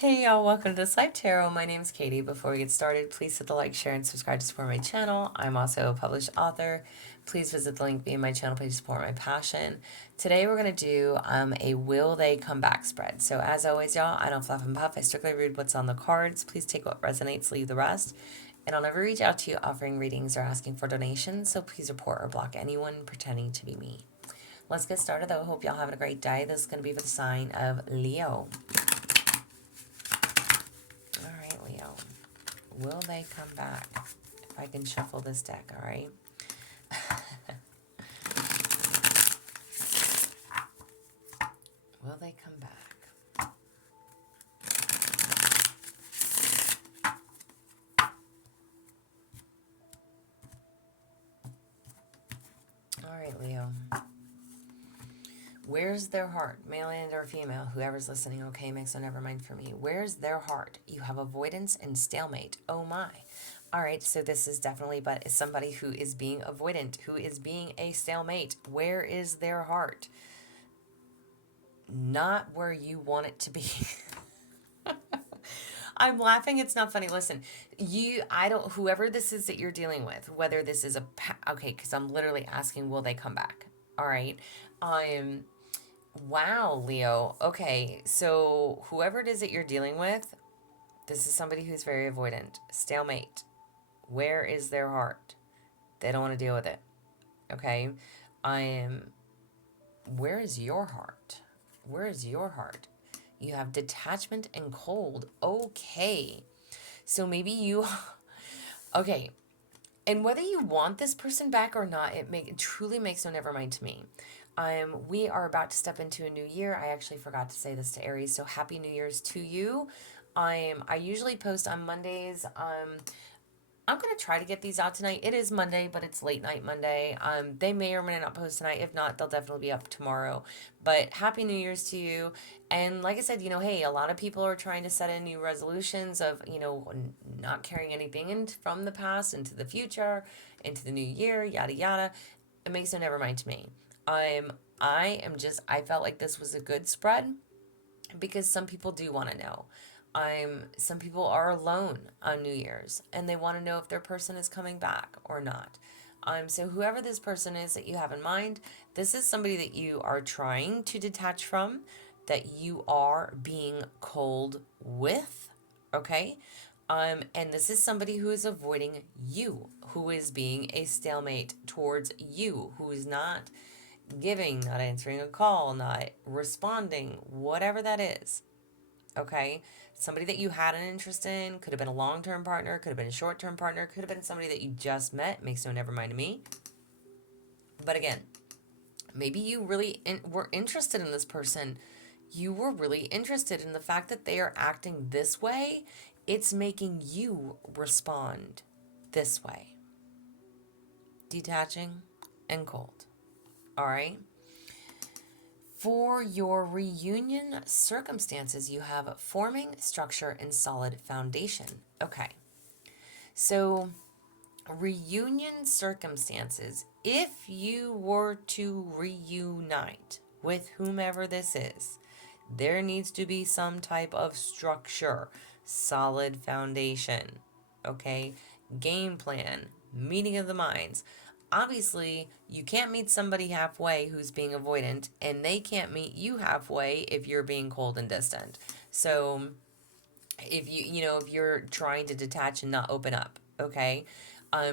Hey y'all, welcome to This Life Tarot. My name is Katie. Before we get started, please hit the like, share, and subscribe to support my channel. I'm also a published author. Please visit the link being my channel page to support my passion. Today we're going to do a Will They Come Back spread. So as always, y'all, I don't fluff and puff. I strictly read what's on the cards. Please take what resonates, leave the rest. And I'll never reach out to you offering readings or asking for donations, so please report or block anyone pretending to be me. Let's get started though. I hope y'all having a great day. This is going to be for the sign of Leo. All right, Leo. Will they come back? If I can shuffle this deck, all right? Will they come back? All right, Leo. Where's their heart? Male and or female, whoever's listening, okay, makes no never mind for me. Where's their heart? You have avoidance and stalemate. Oh my. All right, so this is definitely but somebody who is being avoidant, who is being a stalemate. Where is their heart? Not where you want it to be. I'm laughing. It's not funny. Listen, whoever this is that you're dealing with, whether this is okay, because I'm literally asking, will they come back? All right. Wow, Leo. Okay, so whoever it is that you're dealing with, this is somebody who's very avoidant. Stalemate. Where is their heart? They don't want to deal with it. Okay. Where is your heart? Where is your heart? You have detachment and cold. Okay. So maybe you, okay. And whether you want this person back or not, it truly makes no never mind to me. We are about to step into a new year. I actually forgot to say this to Aries, so happy New Year's to you. I usually post on Mondays. I'm gonna try to get these out tonight. It is Monday, but it's late night Monday. They may or may not post tonight. If not, they'll definitely be up tomorrow. But happy New Year's to you. And like I said, hey, a lot of people are trying to set in new resolutions of, not carrying anything in from the past into the future, into the new year, yada yada. It makes no never mind to me. I felt like this was a good spread because some people do want to know. Some people are alone on New Year's and they want to know if their person is coming back or not. So whoever this person is that you have in mind, this is somebody that you are trying to detach from, that you are being cold with, okay? And this is somebody who is avoiding you, who is being a stalemate towards you, who is not giving, not answering a call, not responding, whatever that is. Okay? Somebody that you had an interest in, could have been a long term partner, could have been a short term partner, could have been somebody that you just met, makes no never mind to me. But again, maybe you really were interested in this person. You were really interested in the fact that they are acting this way. It's making you respond this way. Detaching and cold. All right? For your reunion circumstances, you have forming, structure, and solid foundation. Okay. So, reunion circumstances, if you were to reunite with whomever this is, there needs to be some type of structure, solid foundation. Okay? Game plan, meeting of the minds. Obviously, you can't meet somebody halfway who's being avoidant, and they can't meet you halfway if you're being cold and distant. So, if you're trying to detach and not open up, okay?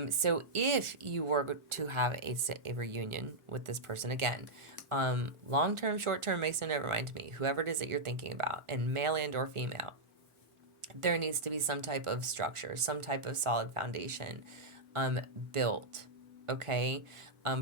So if you were to have a reunion with this person again, long term, short term makes no never mind to me. Whoever it is that you're thinking about, and male and or female, there needs to be some type of structure, some type of solid foundation built, okay,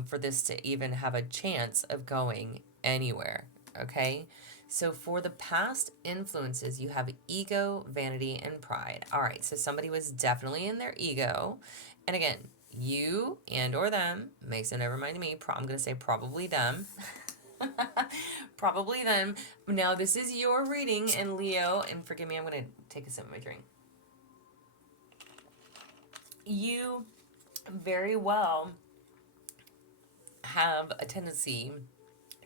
for this to even have a chance of going anywhere, okay? So for the past influences, you have ego, vanity, and pride. All right, so somebody was definitely in their ego. And again, you and or them, makes no never mind to me, I'm going to say probably them. Probably them. Now, this is your reading, and Leo, and forgive me, I'm going to take a sip of my drink. You very well have a tendency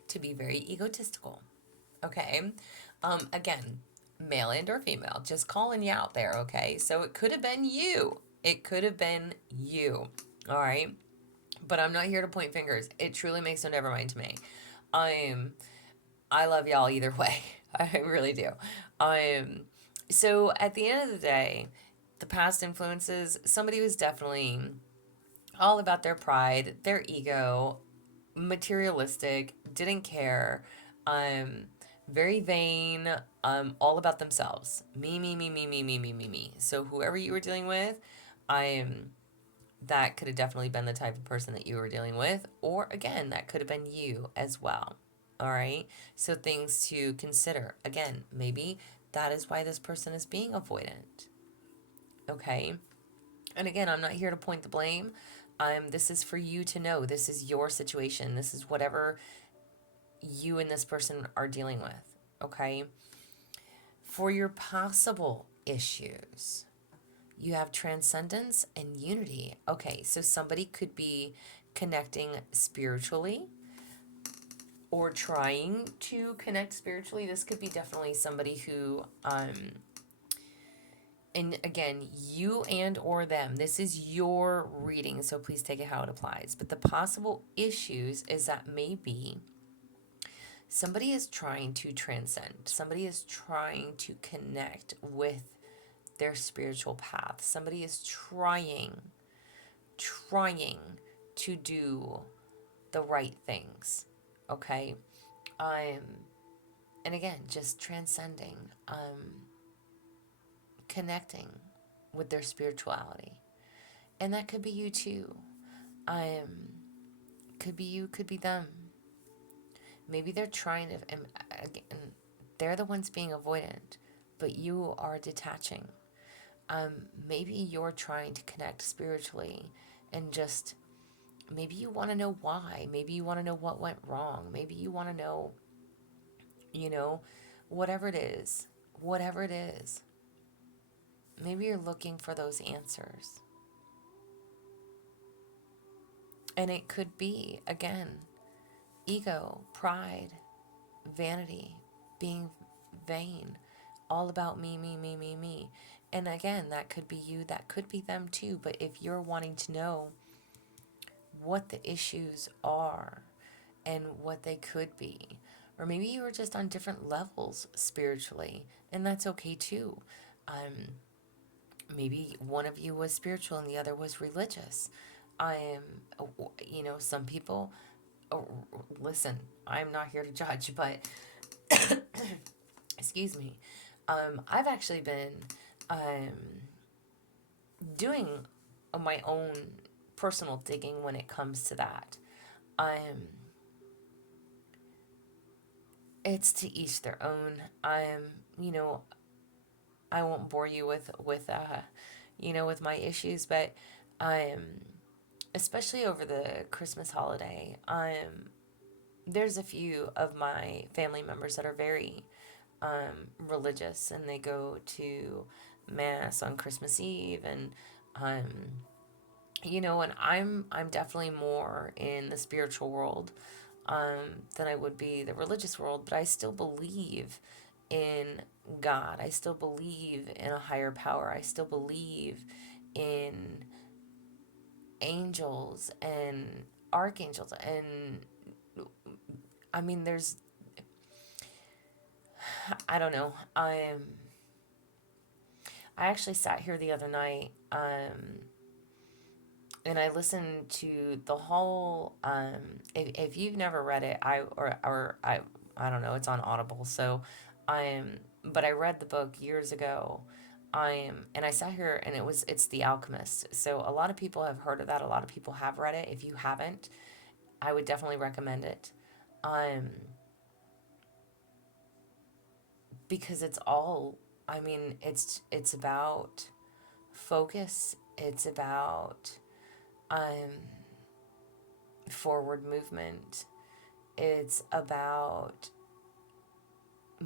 to be very egotistical. Okay. Again, male and or female, just calling you out there, okay? So it could have been you. It could have been you. All right. But I'm not here to point fingers. It truly makes no never mind to me. I'm I love y'all either way. I really do. Um so at the end of the day, the past influences, somebody was definitely all about their pride, their ego, materialistic, didn't care, um, very vain, all about themselves. Me, me, me, me, me, me, me, me, me. So whoever you were dealing with, I'm that could have definitely been the type of person that you were dealing with, or again, that could have been you as well. All right. So things to consider. Again, maybe that is why this person is being avoidant. Okay. And again, I'm not here to point the blame. This is for you to know. This is your situation. This is whatever you and this person are dealing with. Okay. For your possible issues, you have transcendence and unity. Okay, so somebody could be connecting spiritually or trying to connect spiritually. This could be definitely somebody who, and again, you and or them, this is your reading, so please take it how it applies. But the possible issues is that maybe somebody is trying to transcend, somebody is trying to connect with their spiritual path, somebody is trying to do the right things. Okay. um and again, just transcending, connecting with their spirituality. And that could be you too. Could be you, could be them. Maybe they're trying to, and again, they're the ones being avoidant, but you are detaching. Maybe you're trying to connect spiritually, and just maybe you want to know why. Maybe you want to know what went wrong. Maybe you want to know, you know, whatever it is, whatever it is. Maybe you're looking for those answers. And it could be, again, ego, pride, vanity, being vain, all about me, me, me, me, me. And again, that could be you, that could be them too. But if you're wanting to know what the issues are and what they could be, or maybe you were just on different levels spiritually, and that's okay too. Maybe one of you was spiritual and the other was religious. Some people, oh, listen, I'm not here to judge, but excuse me. I've actually been doing my own personal digging when it comes to that. Um, it's to each their own. You know, I won't bore you with my issues, but especially over the Christmas holiday, there's a few of my family members that are very religious, and they go to mass on Christmas Eve, and um, and I'm definitely more in the spiritual world than I would be the religious world, but I still believe in God. I still believe in a higher power. I still believe in angels and archangels, and I mean, I don't know. I actually sat here the other night, and I listened to the whole. If you've never read it, I don't know. It's on Audible, so but I read the book years ago. And I sat here, and it's The Alchemist. So a lot of people have heard of that. A lot of people have read it. If you haven't, I would definitely recommend it. Um, because it's all. I mean, it's about focus. It's about forward movement. It's about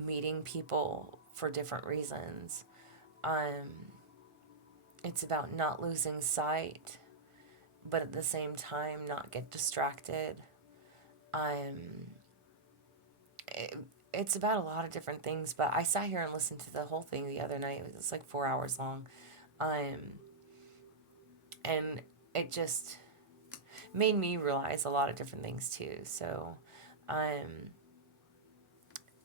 meeting people for different reasons. It's about not losing sight, but at the same time, not get distracted. Um, it's about a lot of different things, but I sat here and listened to the whole thing the other night. It was like 4 hours long. Um, and it just made me realize a lot of different things too. So, um,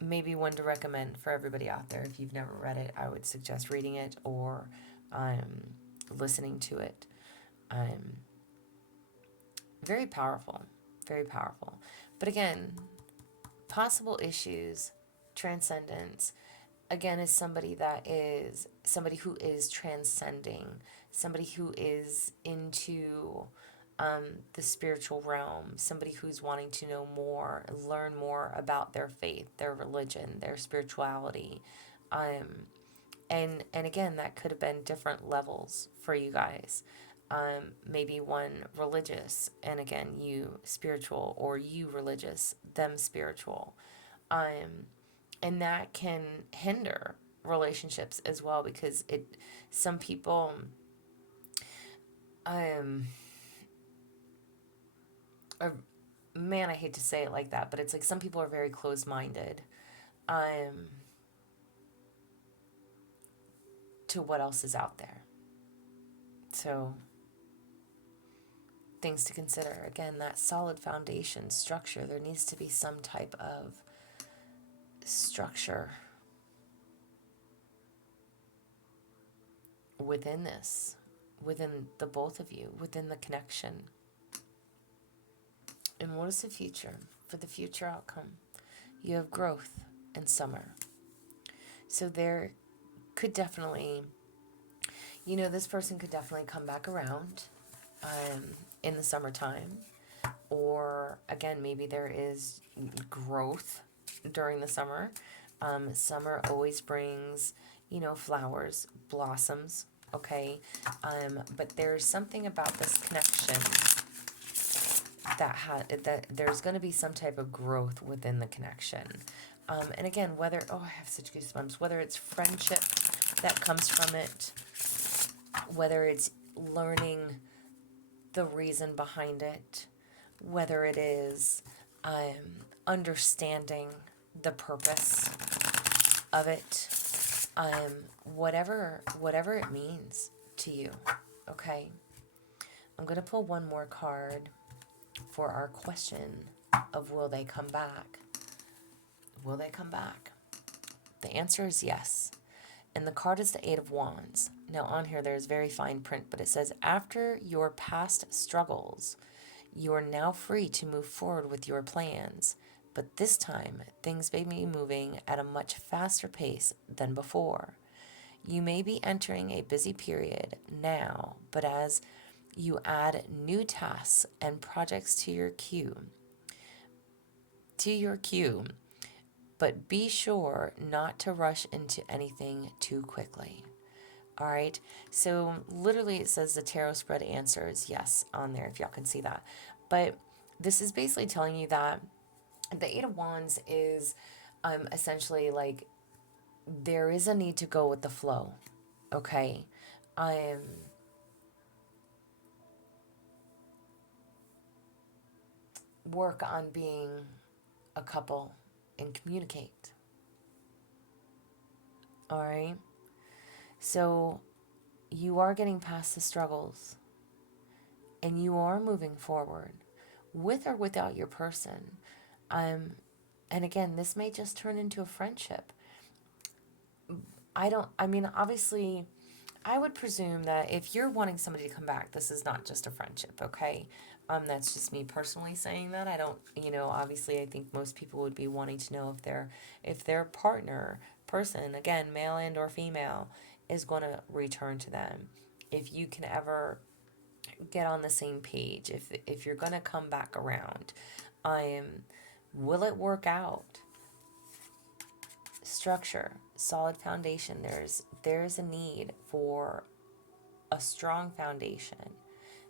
maybe one to recommend for everybody out there. If you've never read it, I would suggest reading it or um, listening to it. Um, very powerful, very powerful. But again, possible issues, transcendence, again, is somebody who is transcending, somebody who is into the spiritual realm, somebody who's wanting to know more, learn more about their faith, their religion, their spirituality. Um, and again, that could have been different levels for you guys. Maybe one religious, and again, you spiritual, or you religious, them spiritual. Um, and that can hinder relationships as well because some people um are, man, I hate to say it like that, but it's like some people are very closed-minded um to what else is out there. So things to consider. Again, that solid foundation structure, there needs to be some type of structure within this, within the both of you, within the connection. And what is the future? For the future outcome, you have growth and summer. So there could definitely, this person could definitely come back around um, in the summertime. Or again, maybe there is growth during the summer. Summer always brings, flowers, blossoms, okay? But there's something about this connection that there's going to be some type of growth within the connection. And again, I have such goosebumps, whether it's friendship that comes from it, whether it's learning the reason behind it, whether it is understanding the purpose of it, whatever it means to you, okay? I'm going to pull one more card for our question of will they come back? Will they come back? The answer is yes. And the card is the Eight of Wands. Now on here there's very fine print, but it says, after your past struggles, you are now free to move forward with your plans. But this time, things may be moving at a much faster pace than before. You may be entering a busy period now, but as you add new tasks and projects to your queue, but be sure not to rush into anything too quickly. All right. So literally it says the tarot spread answer is yes on there, if y'all can see that. But this is basically telling you that the Eight of Wands is essentially like there is a need to go with the flow. Okay. Work on being a couple and communicate. All right. So you are getting past the struggles and you are moving forward with or without your person. And again, this may just turn into a friendship. Obviously, I would presume that if you're wanting somebody to come back, this is not just a friendship, okay? That's just me personally saying that. I don't, obviously I think most people would be wanting to know if their partner, person, again, male and or female, is going to return to them. If you can ever get on the same page, if you're going to come back around, will it work out? Structure, solid foundation. There's a need for a strong foundation.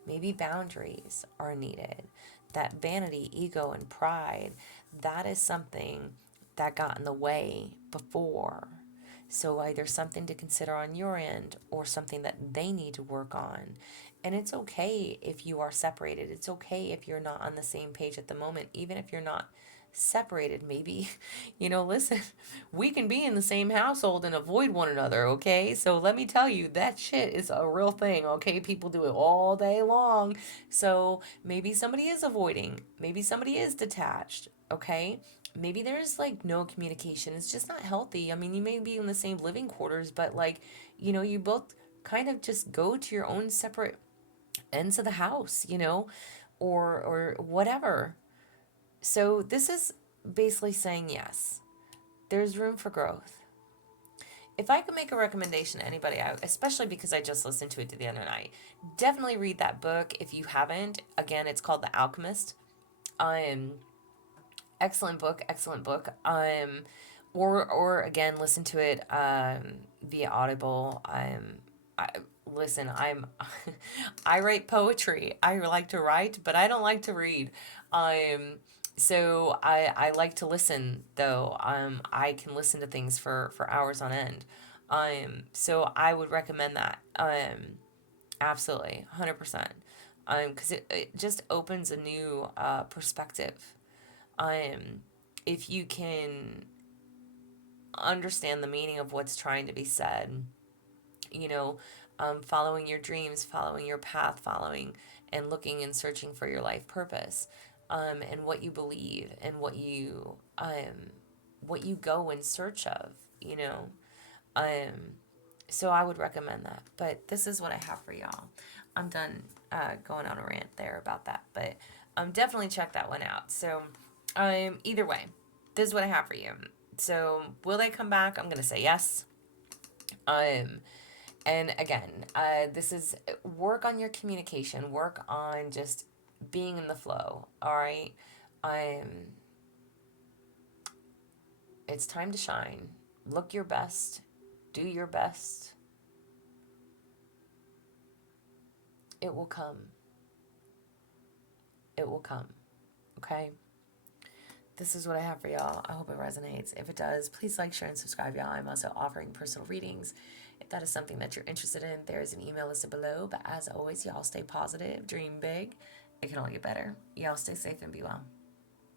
Maybe boundaries are needed. That vanity, ego, and pride, that is something that got in the way before. So either something to consider on your end or something that they need to work on. And it's okay if you are separated. It's okay if you're not on the same page at the moment, even if you're not separated. Maybe, listen, we can be in the same household and avoid one another, okay? So let me tell you, that shit is a real thing, okay? People do it all day long. So maybe somebody is avoiding, maybe somebody is detached, okay? Maybe there's like no communication. It's just not healthy. I mean, you may be in the same living quarters, but like, you both kind of just go to your own separate ends of the house, or whatever. So this is basically saying yes, there's room for growth. If I could make a recommendation to anybody, especially because I just listened to it the other night, definitely read that book if you haven't. Again, it's called The Alchemist. Um, excellent book, excellent book. Or again, listen to it via Audible. I, listen, I write poetry. I like to write, but I don't like to read. Um, so I like to listen though. I can listen to things for hours on end. So I would recommend that. Absolutely, 100%. Because it just opens a new perspective. Um, if you can understand the meaning of what's trying to be said, you know, following your dreams, following your path, following and looking and searching for your life purpose, and what you believe and what you go in search of, Um, so I would recommend that. But this is what I have for y'all. I'm done going on a rant there about that, but definitely check that one out. So either way, this is what I have for you. So will they come back? I'm gonna say yes. Um, and again, this is work on your communication, work on just being in the flow. All right. Um, it's time to shine. Look your best. Do your best. It will come. It will come. Okay. This is what I have for y'all. I hope it resonates. If it does, please like, share, and subscribe, y'all. I'm also offering personal readings. If that is something that you're interested in, there is an email listed below. But as always, y'all stay positive, dream big. It can only get better. Y'all stay safe and be well.